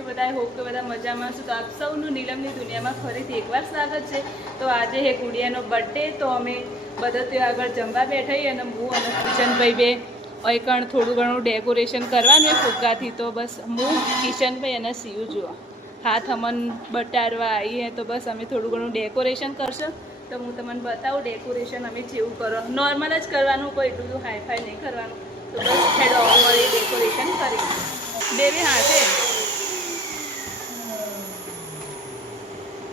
છો બધા? હોપ કે બધા મજામાં છો. તો આપ સૌનું નીલમની દુનિયામાં ફરીથી એકવાર સ્વાગત છે. તો આજે હે ગુડિયાનો બર્થડે, તો અમે બધા ત્યાં આગળ જમવા બેઠી અને હું અને કિશનભાઈ બે એકણ થોડું ઘણું ડેકોરેશન કરવાનું ફુગ્ગાથી. તો બસ હું કિશનભાઈ અને સીયુ જુઓ હાથ અમન બટારવા આવીએ, તો બસ અમે થોડું ઘણું ડેકોરેશન કરશું. તો હું તમને બતાવું ડેકોરેશન અમે કેવું કરો. નોર્મલ જ કરવાનું, કોઈ એટલું હાઈફાઈ નહીં કરવાનું. તો બસ હેડ ઓવર ડેકોરેશન કરી દેવી હાથે.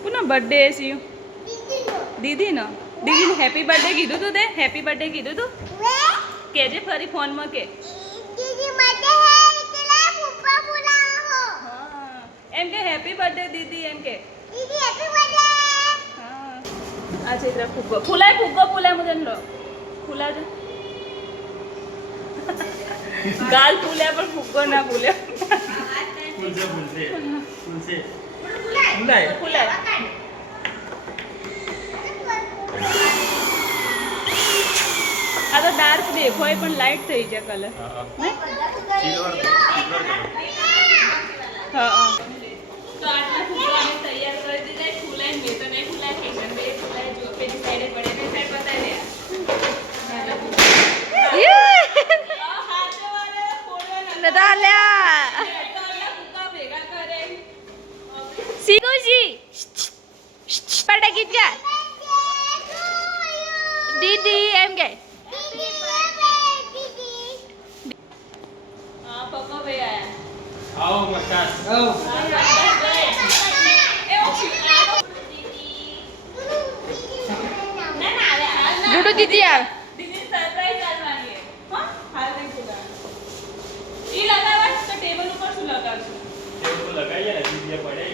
કોનો બર્થડે છે? દીદીનો. દીદીને હેપી બર્થડે કીધું તું? તે હેપી બર્થડે કીધું તું? કેજે ફરી ફોનમાં કે એમ કે હેપી બર્થડે દીદી, એમ કે હા. આ છે ફુગ્ગો ફૂલાય, ફુગ્ગો ફૂલાય મુજે લો ફૂલા છે. ગાલ ફૂલ્યા પણ ફુગ્ગો ના ફૂલ્યો. ફૂલાય. આ તો ડાર્ક દેખાય પણ લાઈટ થઈ જાય કલર. હા. તો આટલા ફુગ્ગા અમે તૈયાર કરી દીધા. ફૂલાય મેં તો નહીં ફૂલાય, કિશન બે ફૂલાય. જો પેલી સાઈડે પડે બે સાઈડ બતાવી દીદી એમ કે પપ્પા ભાઈ આયા. આવો મસ્તાસ. આવો. ડુડુ દીદી આવે. દીદી સરપ્રાઈઝ આલવાની હે. હા હાલ નહીં ખોલાવાનું. ઈ લગાવવા તો ટેબલ ઉપર શું લગાવશું? ટેબલ પર લગાવીએ ને દીદી પડે.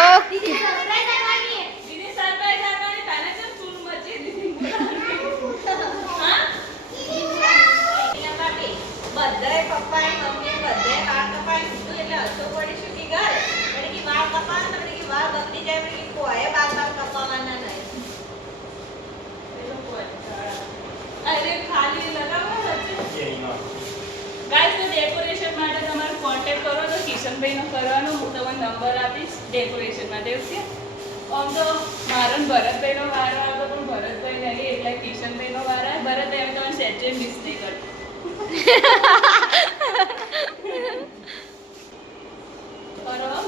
ઓકે. દીદી સરપ્રાઈઝ આલવાની હે. દીદી સરપ્રાઈઝ આલવાની. તાને તો ચૂન મચી દીદી. હા? બધાય પપ્પાએ મમ્મીએ બધાય વાળ કપાઈ દીધું એટલે હસો પડી શકી ઘર એટલે કે વાળ કપાવા એટલે કે વાળ બગડી જાય એટલે કે કોઈ વાળ કપાવાના નહીં. અરે ખાલી લગાવવા છે. ગાઈસ, તો ડેકોરેશન માટે તમારે કોન્ટેક્ટ કરો તો કિશનભાઈનો કરવાનો. હું તમને નંબર આપીશ ડેકોરેશન માટે. ઓકે. આમ તો મારો ને ભરતભાઈનો વારો આવતો પણ ભરતભાઈ નહીં એટલે કિશનભાઈનો વારો આવે. ભરતભાઈ તમે સેજે મિસ નહીં કરતો.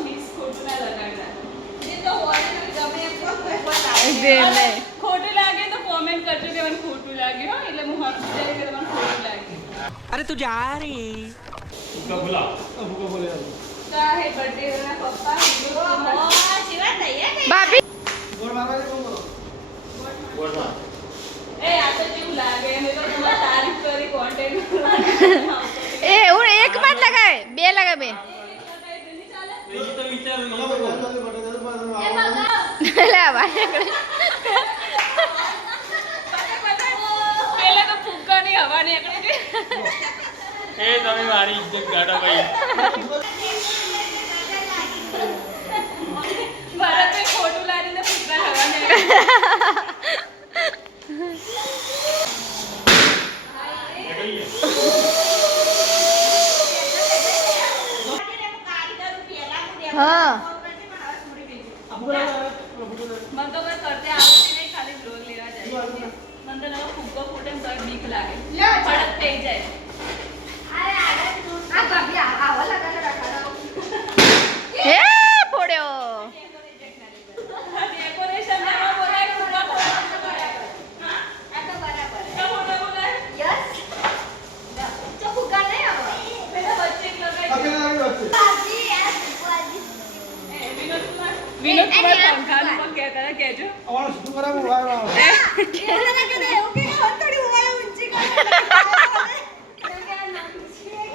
મિસ ખોટું ના લગાડતા. એ તો હોય ને ગમે એમ કહો તો ખોટું લાગે તો કોમેન્ટ કરજો કે મને ખોટું લાગ્યું. હો એટલે હું સમજી જાય કે મને ખોટું લાગ્યું. अरे तू जा रही ભૂકા બોલાવ. ભૂકા બોલાવ. તો આ હે બર્થડે ના પપ્પા ઓ શિવા તૈયાર થઈ ભાભી ગોળ મારવા દે ગોળ માર. એ આ તો કેવું લાગે મેં તો તમારી તારીફ કરી કોન્ટેક્ટ એ હું એક માં જ લગાવે, બે લગાવે બે. એ તો વિચારું લે ભાઈ પહેલા તો ફુગ્ગાની હવા નીકળે છે. એ તમે મારી ઇજ્જત કાઢો ભાઈ. ભરતે ખોટું લાગીને ફુગ્ગા હવા નીકળે. હા મને તો કઈ કરતે આવતી નહીં, ખાલી બ્લોગ લેવા જાય. મને તો નવો ફુગ્ગો ફૂટે ને તો બીક લાગે, ફડક થઈ જાય. હે ફોડ્યો. ડેકોરેશન માં બોલાય ફુગ્ગા ફોડે. હા આ તો બરાબર તો ફોટો બોલાય. યસ તો ફુગ્ગા નહીં આવે પેલા વચ્ચે એક લગાઈ વિનોદ કુમાર પંખાનું પણ કહેતા હતા, કહેજો. આવવાનું શું કરાવું વાય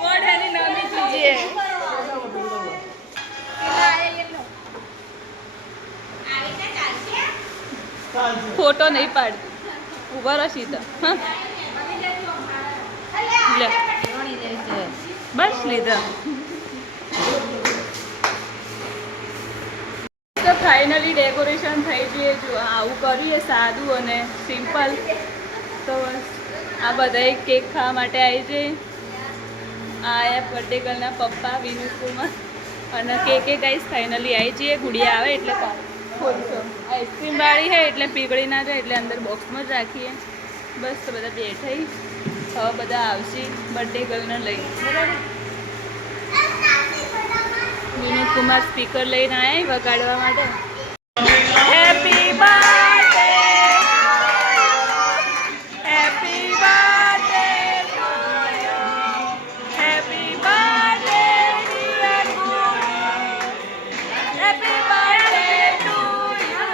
વોર્ડ એની નામી જોઈએ. ફોટો નહીં પાડતી, ઉભા રહો સીધા. હા લે બસ લીધા. તો ફાઇનલી ડેકોરેશન થઈ ગયું. જો આવું કરીએ સાદું અને સિમ્પલ. તો બસ આ બધા કેક ખાવા માટે આવી જઈએ. આયા બર્થડે ગર્લના પપ્પા વિનુ કુમાર અને કે ગાઈસ ફાઇનલી આવી જઈએ. ગુડિયા આવે એટલે ખોલશો. આઈસ્ક્રીમ વાળી છે એટલે પીગળી ના જાય એટલે અંદર બોક્સમાં જ રાખીએ. બસ તો બધા બેઠી હવે બધા આવશે બર્થડે ગર્લને લઈ. બરાબર. વિનોદ કુમાર સ્પીકર લઈને આવ્યા વગાડવા માટે. Happy birthday happy birthday to you happy birthday dear Gudiya happy birthday to you.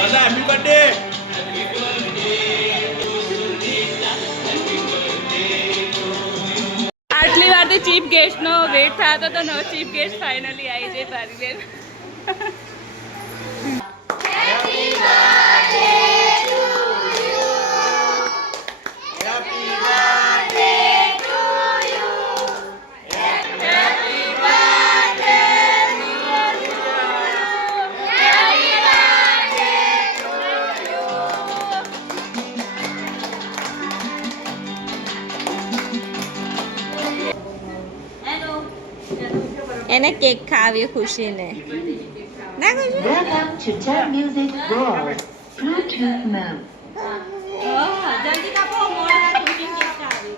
બધા હેપી બર્થડે. આટલી વારથી ચીફ ગેસ્ટનો વેટ થતો તો નો ચીફ ગેસ્ટ ફાઇનલી આવી જાય તારી બેન. એને કેક ખાવી ખુશીને ના ખુશી Welcome to Tech Music World. Bluetooth mode. જલ્દી કાપો મોડા ખુશી કેક ખાવી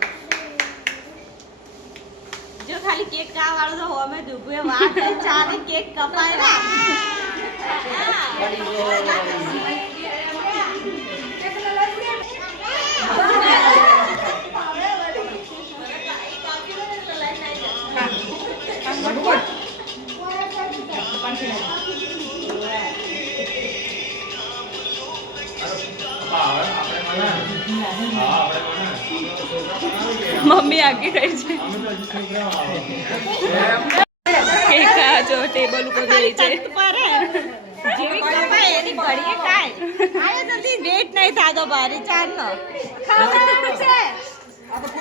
જો ખાલી કેક ખાવાનું તો હોમે દુબે વાત ચાલે કેક કપાય ના મમ્મી આગી ગઈ છે. કેક જો ટેબલ ઉપર ગઈ છે. જેવી કપાય એની ઘડીએ કાય આયો જલ્દી વેટ નહીં થાતો બારી ચારનો ખવડાવ્યું છે.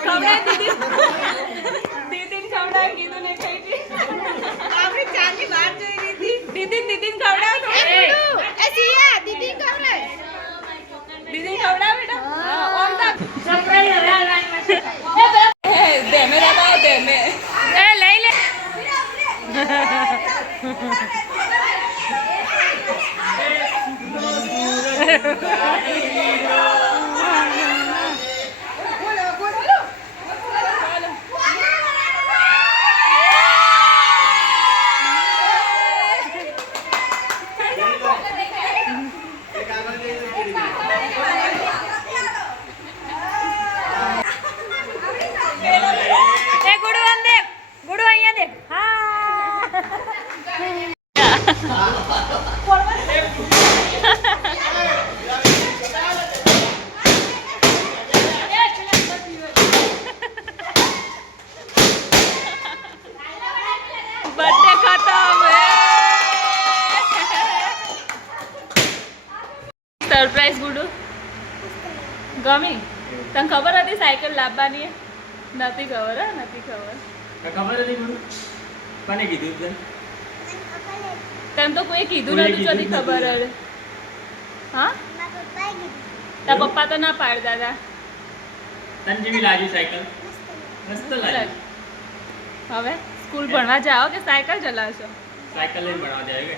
ખવડાવી દીદી ખવડાવી કીધું ને ખાઈ હતી. આપણે ચારની બહાર જોઈ લીધી દીદી ખવડાવ તો એ સિયા દીદી ખવડાય દીદી ખવડાવ બેટા. ઓમ તક ધેમે દબાવો ધેમે. એ લઈ લે. એ ગુડુ આમ દેખ. ગુડુ અહીંયા દેખ. બર્થડે ખતમ. સરપ્રાઈઝ ગુડુ ગમી. તને ખબર હતી સાયકલ લાવવાની? નથી ખબર. હા નથી ખબર. ખબર હતી ગુરુ કોને કીધું તને? તને તો કોઈ કીધું નતું. ચોથી ખબર હવે. હા તારા પપ્પા તો ના પાડતા હતા. તને જેવી લાગી સાયકલ? મસ્ત લાગી. હવે સ્કૂલ ભણવા જાઓ કે સાયકલ ચલાવશો? સાયકલ લઈને ભણવા જાય કે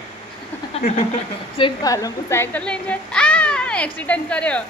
સાયકલ લઈને જાય. આ એક્સિડન્ટ કર્યો.